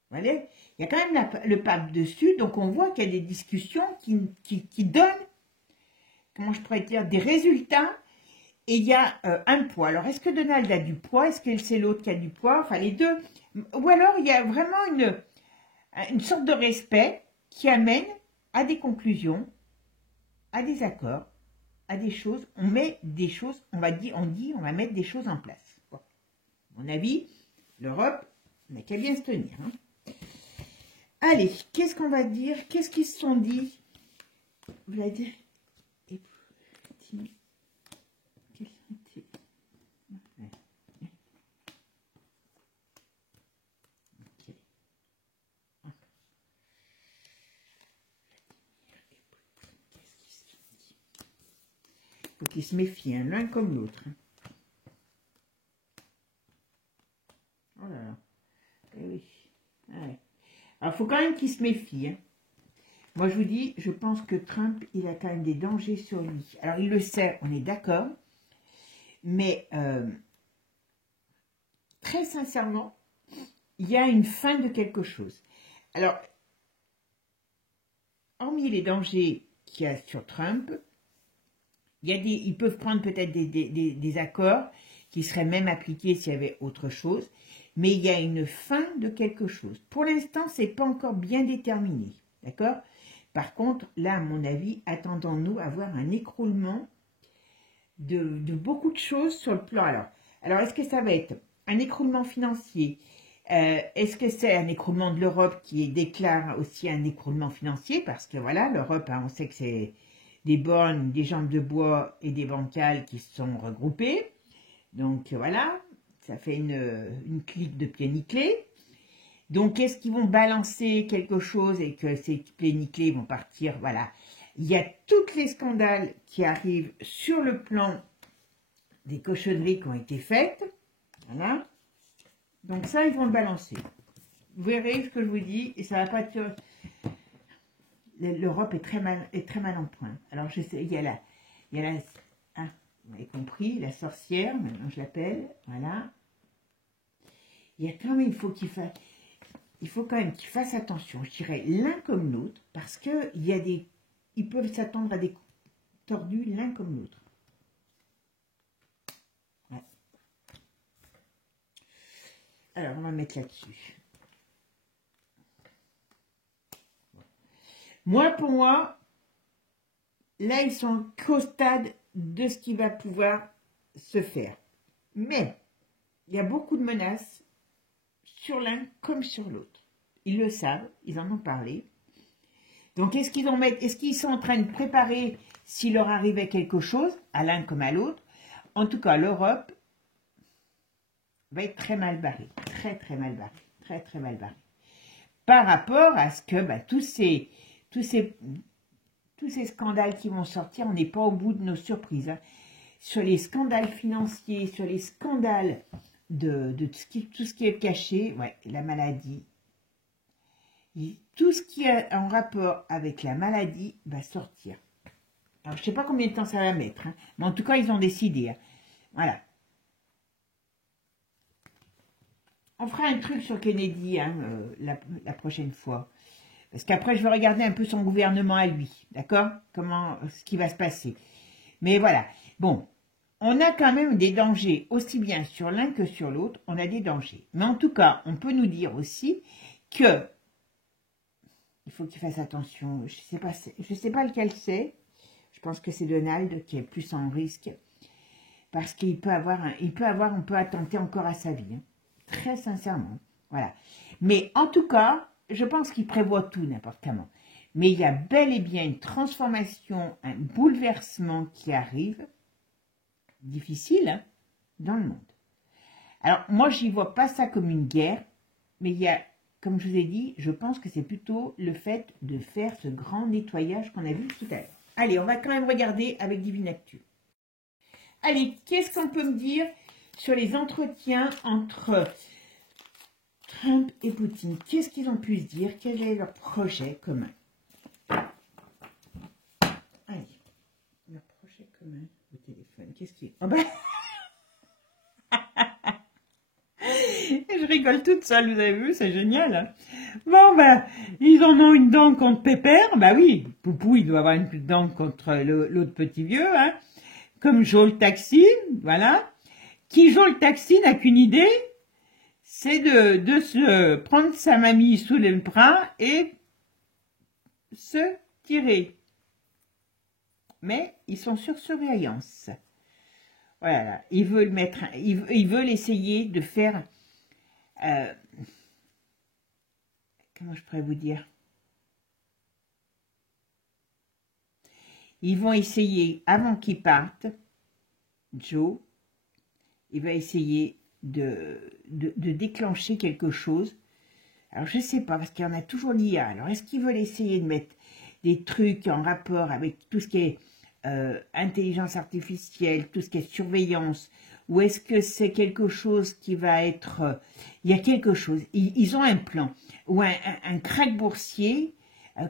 Vous voyez, il y a quand même le pape dessus, donc on voit qu'il y a des discussions qui donnent, comment je pourrais dire, des résultats, et il y a un poids. Alors, est-ce que Donald a du poids? Est-ce que c'est l'autre qui a du poids? Enfin, les deux. Ou alors, il y a vraiment une sorte de respect qui amène à des conclusions, à des accords, à des choses. On met des choses, on va mettre des choses en place. Bon. À mon avis, l'Europe n'a qu'à bien se tenir. Hein. Allez, qu'est-ce qu'on va dire? Qu'est-ce qu'ils se sont dit? Vladimir et Poutine. Quels ont été... Ok. Qu'est-ce qu'ils se sont dit? Il faut qu'ils se méfient, hein, l'un comme l'autre. Oh là là. Eh oui. Ouais. Alors, il faut quand même qu'ils se méfient. Hein. Moi, je vous dis, je pense que Trump, il a quand même des dangers sur lui. Alors, il le sait, on est d'accord. Mais, très sincèrement, il y a une fin de quelque chose. Alors, hormis les dangers qu'il y a sur Trump, ils peuvent prendre peut-être des accords qui seraient même appliqués s'il y avait autre chose. Mais il y a une fin de quelque chose. Pour l'instant, ce n'est pas encore bien déterminé. D'accord? Par contre, là, à mon avis, attendons-nous à voir un écroulement de beaucoup de choses sur le plan. Alors, est-ce que ça va être un écroulement financier? Est-ce que c'est un écroulement de l'Europe qui déclare aussi un écroulement financier? Parce que voilà, l'Europe, hein, on sait que c'est des bornes, des jambes de bois et des bancales qui se sont regroupées. Donc voilà, ça fait une clique de pieds nickelés. Donc, est-ce qu'ils vont balancer quelque chose et que ces pieds nickelés vont partir? Voilà. Il y a tous les scandales qui arrivent sur le plan des cochonneries qui ont été faites. Voilà. Donc ça, ils vont le balancer. Vous verrez ce que je vous dis et ça va pas être... L'Europe est très mal en point. Alors, je sais, il y a la... Ah, vous avez compris, la sorcière, maintenant je l'appelle. Voilà. Il y a quand même, il faut quand même qu'ils fassent attention, je dirais l'un comme l'autre, parce que ils peuvent s'attendre à des tordus l'un comme l'autre. Ouais. Alors, on va mettre là-dessus. Moi, pour moi, là, ils sont qu'au stade de ce qui va pouvoir se faire. Mais, il y a beaucoup de menaces sur l'un comme sur l'autre. Ils le savent, ils en ont parlé. Donc, est-ce qu'ils sont en train de préparer s'il leur arrivait quelque chose, à l'un comme à l'autre? En tout cas, l'Europe va être très mal barrée, très mal barrée, très mal barrée. Par rapport à ce que tous ces scandales qui vont sortir, on n'est pas au bout de nos surprises. Hein. Sur les scandales financiers, sur les scandales de tout ce qui est caché, ouais, la maladie, tout ce qui est en rapport avec la maladie va sortir. Alors, je ne sais pas combien de temps ça va mettre, hein, mais en tout cas, ils ont décidé. Hein. Voilà. On fera un truc sur Kennedy hein, la prochaine fois. Parce qu'après, je vais regarder un peu son gouvernement à lui. D'accord? Ce qui va se passer. Mais voilà. Bon. On a quand même des dangers, aussi bien sur l'un que sur l'autre. On a des dangers. Mais en tout cas, on peut nous dire aussi que il faut qu'il fasse attention. Je sais pas lequel c'est. Je pense que c'est Donald qui est plus en risque. Parce qu'il peut on peut attenter encore à sa vie. Hein. Très sincèrement. Voilà. Mais en tout cas, je pense qu'il prévoit tout n'importe comment. Mais il y a bel et bien une transformation, un bouleversement qui arrive, difficile, hein, dans le monde. Alors, moi, j'y vois pas ça comme une guerre, mais il y a, comme je vous ai dit, je pense que c'est plutôt le fait de faire ce grand nettoyage qu'on a vu tout à l'heure. Allez, on va quand même regarder avec Divine Actu. Allez, qu'est-ce qu'on peut me dire sur les entretiens entre Trump et Poutine? Qu'est-ce qu'ils ont pu se dire? Quel est leur projet commun? Allez, leur projet commun au téléphone. Qu'est-ce qui est... Oh ben... Je rigole toute seule, vous avez vu, c'est génial. Hein. Bon, ben, ils en ont une dent contre Pépère. Ben oui, Poupou, il doit avoir une dent contre l'autre petit vieux. Hein. Comme Joe le taxi, voilà. Qui Joe le taxi n'a qu'une idée, c'est de se prendre sa mamie sous les bras et se tirer. Mais ils sont sur surveillance. Voilà, ils veulent essayer de faire, comment je pourrais vous dire? Ils vont essayer, avant qu'ils partent, Joe, il va essayer de déclencher quelque chose. Alors, je ne sais pas, parce qu'il y en a toujours l'IA. Alors, est-ce qu'ils veulent essayer de mettre des trucs en rapport avec tout ce qui est intelligence artificielle, tout ce qui est surveillance, ou est-ce que c'est quelque chose qui va être... il y a quelque chose, ils ont un plan, ou un crack boursier,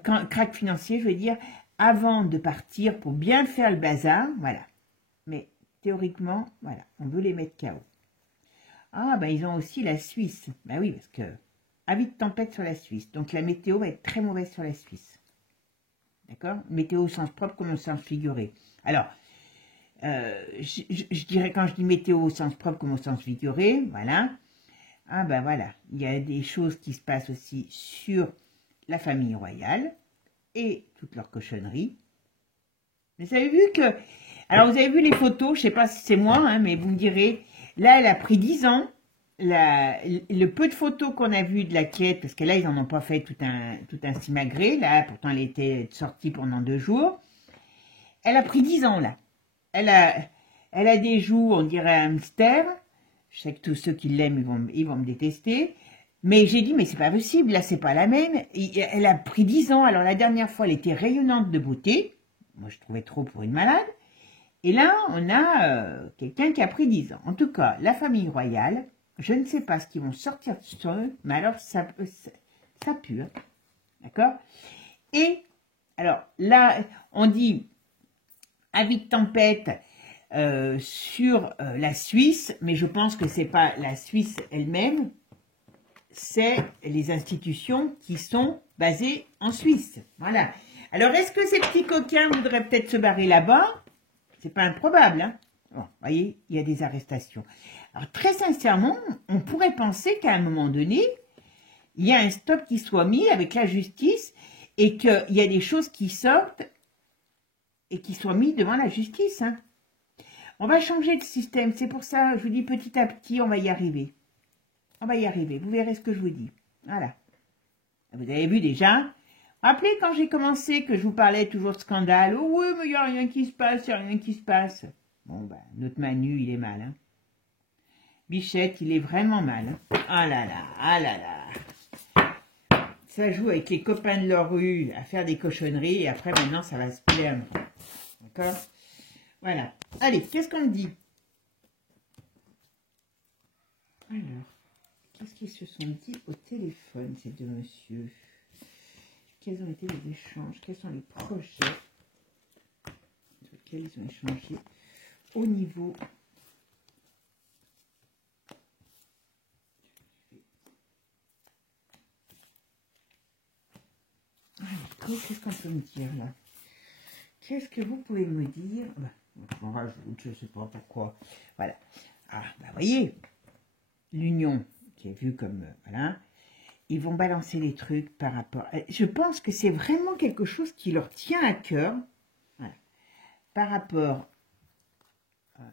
crack financier, je veux dire, avant de partir pour bien faire le bazar, voilà. Mais théoriquement, voilà, on veut les mettre KO. Ah, ben ils ont aussi la Suisse. Ben oui, parce que avis de tempête sur la Suisse. Donc la météo va être très mauvaise sur la Suisse. D'accord? Météo au sens propre comme au sens figuré. Alors, je dirais quand je dis météo au sens propre comme au sens figuré, voilà. Ah ben voilà, il y a des choses qui se passent aussi sur la famille royale et toutes leurs cochonneries. Mais vous avez vu que... Alors vous avez vu les photos, je ne sais pas si c'est moi, hein, mais vous me direz, Là, elle a pris 10 ans. Le peu de photos qu'on a vues de la quête, parce que là, ils n'en ont pas fait tout un simagré, là, pourtant, elle était sortie pendant 2 jours. Elle a pris 10 ans, là. Elle a des joues, on dirait un hamster. Je sais que tous ceux qui l'aiment, ils vont me détester. Mais j'ai dit, mais c'est pas possible, là, c'est pas la même. Elle a pris 10 ans. Alors, la dernière fois, elle était rayonnante de beauté. Moi, je trouvais trop pour une malade. Et là, on a quelqu'un qui a pris 10 ans. En tout cas, la famille royale, je ne sais pas ce qu'ils vont sortir sur eux, mais alors, ça pue. Hein. D'accord? Et, alors, là, on dit, avis de tempête sur la Suisse, mais je pense que c'est pas la Suisse elle-même, c'est les institutions qui sont basées en Suisse. Voilà. Alors, est-ce que ces petits coquins voudraient peut-être se barrer là-bas? C'est pas improbable, hein. Bon, vous voyez, il y a des arrestations. Alors, très sincèrement, on pourrait penser qu'à un moment donné, il y a un stop qui soit mis avec la justice et qu'il y a des choses qui sortent et qui soient mises devant la justice, hein. On va changer de système. C'est pour ça, je vous dis petit à petit, on va y arriver. On va y arriver. Vous verrez ce que je vous dis. Voilà. Vous avez vu déjà. Rappelez quand j'ai commencé que je vous parlais toujours de scandale. Oh oui, mais il n'y a rien qui se passe, il n'y a rien qui se passe. Bon, ben, notre Manu, il est mal. Hein. Bichette, il est vraiment mal. Hein. Ah là là, ah là là. Ça joue avec les copains de leur rue à faire des cochonneries et après, maintenant, ça va se plaindre. D'accord? Voilà. Allez, qu'est-ce qu'on me dit? Alors, qu'est-ce qu'ils se sont dit au téléphone, ces deux messieurs? Quels ont été les échanges? Quels sont les projets sur lesquels ils ont échangé au niveau qu'est-ce qu'on peut me dire là? Qu'est-ce que vous pouvez me dire? On rajoute, je ne sais pas pourquoi. Voilà. Ah, bah voyez, l'union qui est vue comme voilà. Ils vont balancer les trucs par rapport... Je pense que c'est vraiment quelque chose qui leur tient à cœur. Voilà. Par rapport... à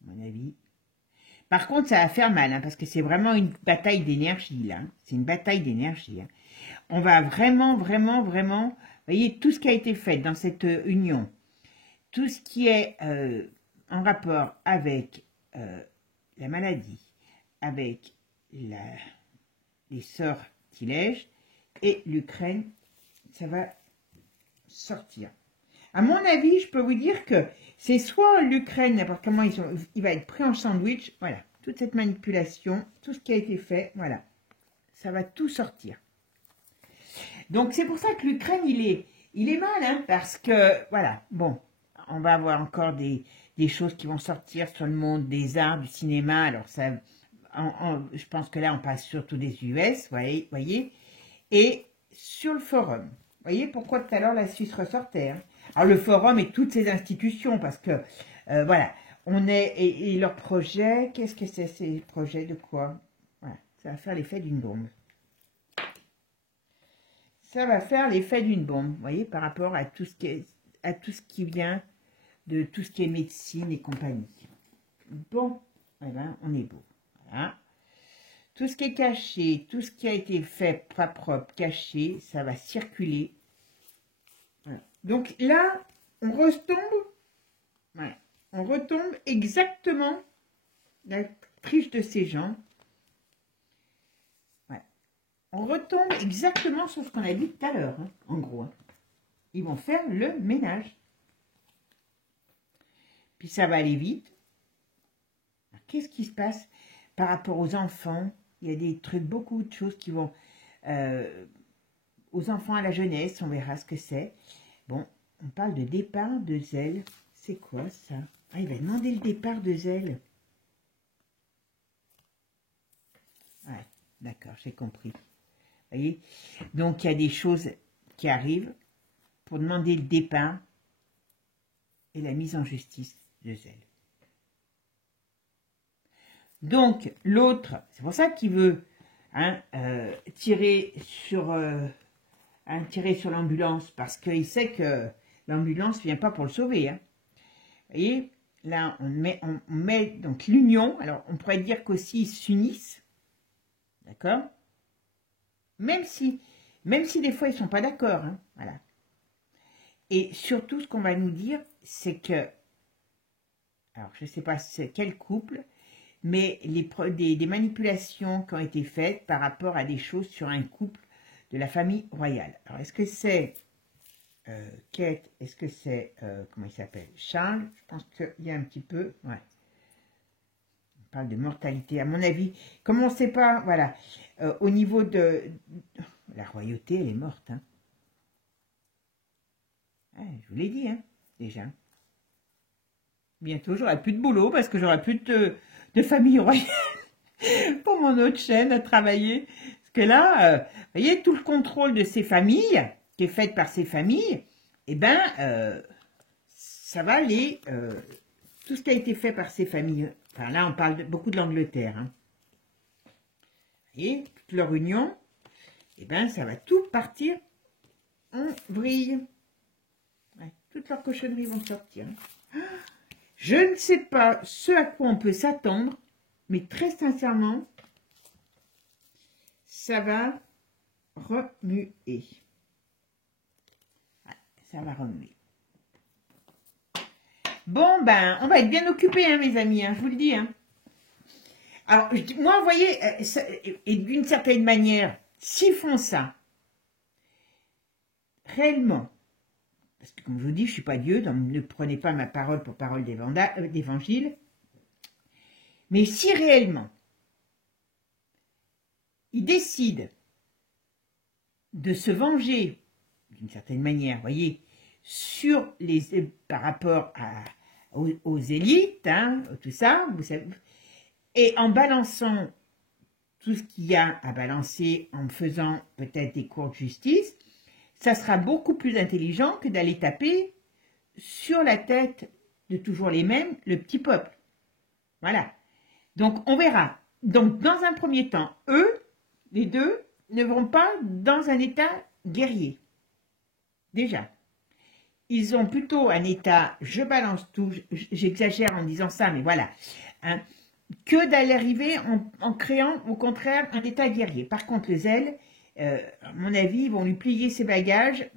mon avis... Par contre, ça va faire mal, hein, parce que c'est vraiment une bataille d'énergie, là. C'est une bataille d'énergie. Hein. On va vraiment, vraiment, vraiment... Vous voyez, tout ce qui a été fait dans cette union, tout ce qui est en rapport avec la maladie, avec les sortilèges et l'Ukraine, ça va sortir. À mon avis, je peux vous dire que c'est soit l'Ukraine, n'importe comment il va être pris en sandwich, voilà, toute cette manipulation, tout ce qui a été fait, voilà, ça va tout sortir. Donc c'est pour ça que l'Ukraine, il est mal, hein, parce que, voilà, bon, on va avoir encore des choses qui vont sortir sur le monde des arts, du cinéma, alors ça... je pense que là, on passe surtout des US, voyez, et sur le forum. Vous voyez pourquoi tout à l'heure la Suisse ressortait. Hein. Alors le forum et toutes ces institutions, parce que, voilà, on est, et leurs projets, qu'est-ce que c'est ces projets de quoi? Voilà, ça va faire l'effet d'une bombe. Ça va faire l'effet d'une bombe, vous voyez, par rapport à tout ce qui vient de tout ce qui est médecine et compagnie. Bon, eh ben, on est beau. Voilà. Tout ce qui est caché, tout ce qui a été fait, pas propre, caché, ça va circuler. Voilà. Donc là, on retombe, voilà, on retombe exactement la triche de ces gens. Voilà. On retombe exactement sur ce qu'on a dit tout à l'heure, hein, en gros. Hein. Ils vont faire le ménage. Puis ça va aller vite. Qu'est-ce qui se passe par rapport aux enfants? Il y a des trucs, beaucoup de choses qui vont... aux enfants, à la jeunesse, on verra ce que c'est. Bon, on parle de départ de zèle. C'est quoi ça? Ah, il va demander le départ de zèle. Ouais, d'accord, j'ai compris. Vous voyez? Donc, il y a des choses qui arrivent pour demander le départ et la mise en justice de zèle. Donc, l'autre, c'est pour ça qu'il veut hein, tirer sur l'ambulance, parce qu'il sait que l'ambulance ne vient pas pour le sauver. Hein. Vous voyez, là, on met donc l'union. Alors, on pourrait dire qu'aussi ils s'unissent. D'accord? Même si des fois, ils ne sont pas d'accord. Hein, voilà. Et surtout, ce qu'on va nous dire, c'est que, alors, je ne sais pas quel couple, mais des manipulations qui ont été faites par rapport à des choses sur un couple de la famille royale. Alors, est-ce que c'est Kate, est-ce que c'est, comment il s'appelle, Charles? Je pense qu'il y a un petit peu, ouais. On parle de mortalité, à mon avis. Comme on ne sait pas, voilà, au niveau de la royauté, elle est morte. Hein. Ouais, je vous l'ai dit, hein, déjà. Bientôt, j'aurai plus de boulot parce que j'aurai plus de famille royale pour mon autre chaîne à travailler. Parce que là, vous voyez, tout le contrôle de ces familles, qui est fait par ces familles, eh bien, ça va aller, tout ce qui a été fait par ces familles, enfin là, on parle beaucoup de l'Angleterre, hein. Vous voyez, toute leur union, eh bien, ça va tout partir en vrille. Ouais, toutes leurs cochonneries vont sortir. Je ne sais pas ce à quoi on peut s'attendre, mais très sincèrement, ça va remuer. Ouais, ça va remuer. Bon, ben, on va être bien occupés, hein, mes amis, hein, je vous le dis. Hein. Alors, moi, vous voyez, et d'une certaine manière, s'ils font ça, réellement, parce que comme je vous dis, je ne suis pas Dieu, donc ne prenez pas ma parole pour parole d'évangile, mais si réellement, ils décident de se venger, d'une certaine manière, vous voyez, sur par rapport aux élites, hein, tout ça, vous savez, et en balançant tout ce qu'il y a à balancer, en faisant peut-être des cours de justice, ça sera beaucoup plus intelligent que d'aller taper sur la tête de toujours les mêmes, le petit peuple. Voilà. Donc, on verra. Donc, dans un premier temps, eux, les deux, ne vont pas dans un état guerrier. Déjà. Ils ont plutôt un état, je balance tout, j'exagère en disant ça, mais voilà, hein, que d'aller arriver en créant, au contraire, un état guerrier. Par contre, le zèle, à mon avis, ils vont lui plier ses bagages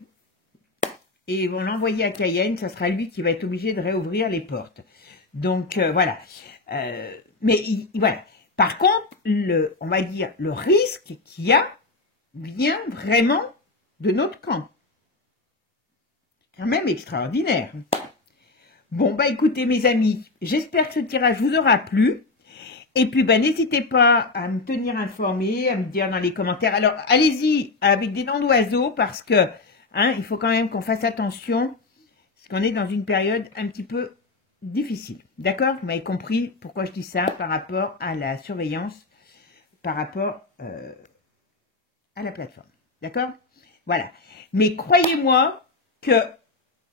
et ils vont l'envoyer à Cayenne. Ça sera lui qui va être obligé de réouvrir les portes. Donc, voilà. Voilà. Par contre, on va dire, le risque qu'il y a vient vraiment de notre camp. Quand même extraordinaire. Bon, bah écoutez, mes amis, j'espère que ce tirage vous aura plu. Et puis, bah, n'hésitez pas à me tenir informé, à me dire dans les commentaires. Alors, allez-y avec des noms d'oiseaux parce que, hein, il faut quand même qu'on fasse attention parce qu'on est dans une période un petit peu difficile. D'accord? Vous m'avez compris pourquoi je dis ça par rapport à la surveillance, par rapport à la plateforme. D'accord? Voilà. Mais croyez-moi que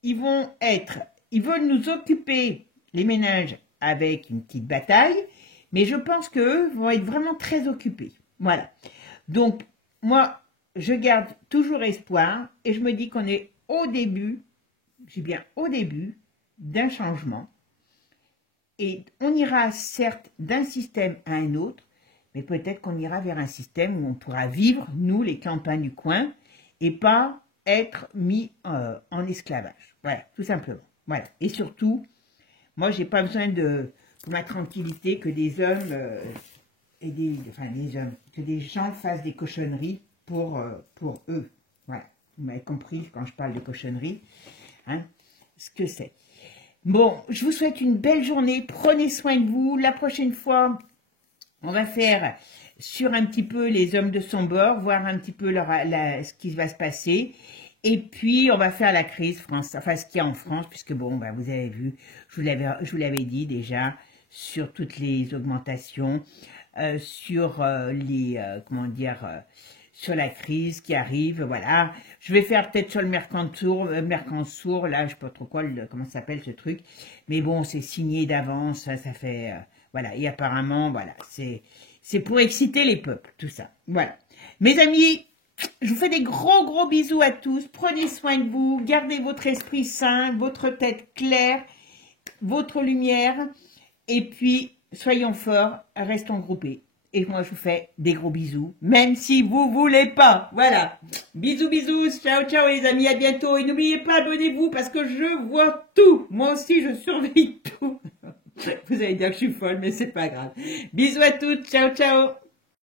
ils veulent nous occuper, les ménages, avec une petite bataille, mais je pense qu'eux vont être vraiment très occupés. Voilà. Donc, moi, je garde toujours espoir et je me dis qu'on est au début, j'ai bien au début, d'un changement. Et on ira certes d'un système à un autre, mais peut-être qu'on ira vers un système où on pourra vivre, nous, les campagnes du coin, et pas être mis en esclavage. Voilà, tout simplement. Voilà. Et surtout, moi, j'ai pas besoin pour ma tranquillité, que des hommes que des gens fassent des cochonneries pour eux. Voilà. Vous m'avez compris quand je parle de cochonneries, hein, ce que c'est. Bon, je vous souhaite une belle journée. Prenez soin de vous. La prochaine fois, on va faire sur un petit peu les hommes de son bord, voir un petit peu ce qui va se passer. Et puis, on va faire la crise France, enfin ce qu'il y a en France, puisque bon, ben, vous avez vu, je vous l'avais dit déjà, sur toutes les augmentations, sur sur la crise qui arrive, voilà. Je vais faire peut-être sur le Mercantour, là, je sais pas trop comment ça s'appelle ce truc, mais bon, c'est signé d'avance, ça fait, voilà, et apparemment, voilà, c'est pour exciter les peuples, tout ça, voilà. Mes amis, je vous fais des gros bisous à tous, prenez soin de vous, gardez votre esprit sain, votre tête claire, votre lumière. Et puis, soyons forts, restons groupés. Et moi, je vous fais des gros bisous, même si vous voulez pas. Voilà. Bisous, bisous. Ciao, ciao les amis. À bientôt. Et n'oubliez pas, abonnez-vous parce que je vois tout. Moi aussi, je surveille tout. Vous allez dire que je suis folle, mais c'est pas grave. Bisous à toutes. Ciao, ciao.